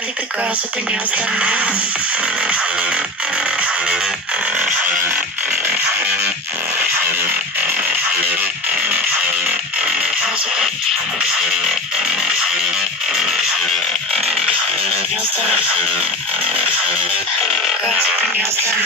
I think the girls with their nails done now. Girls with their nails done. Girls with their nails done.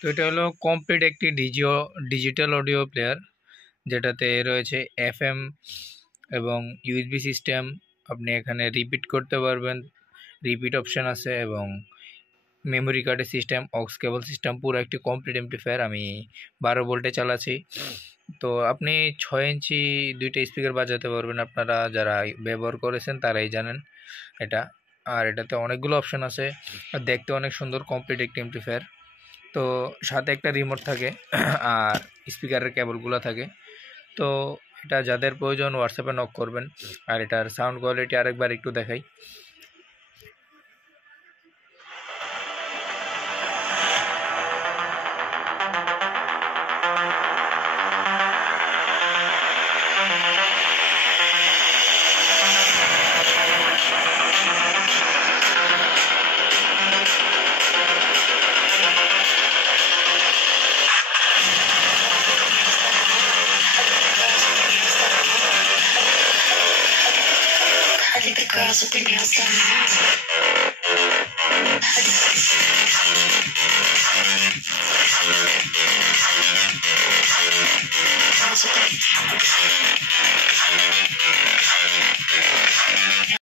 তো এটা হলো complete একটি digital audio player, যেটাতে রয়েছে FM এবং USB system. আপনি এখানে রিপিট করতে পারবেন, রিপিট অপশন আছে, এবং মেমোরি কার্ডের সিস্টেম, অক্স কেবল সিস্টেম, পুরো একটি কমপ্লিট এমপ্লিফায়ার। আমি 12 ভোল্টে চালাচ্ছি। তো আপনি 6 ইঞ্চি দুইটা স্পিকার বাজাতে পারবেন। আপনারা যারা ব্যবহার করেছেন তারাই জানেন এটা। আর এটাতে অনেকগুলো অপশন আছে, আর দেখতে অনেক সুন্দর, কমপ্লিট একটি এমপ্লিফায়ার। তো সাথে একটা রিমোট থাকে আর স্পিকারের কেবলগুলো থাকে। তো এটা যাদের প্রয়োজন হোয়াটসঅ্যাপে নক করবেন। আর এটার সাউন্ড কোয়ালিটি আরেকবার একটু দেখাই। I think the girls with their nails done now. Girls with their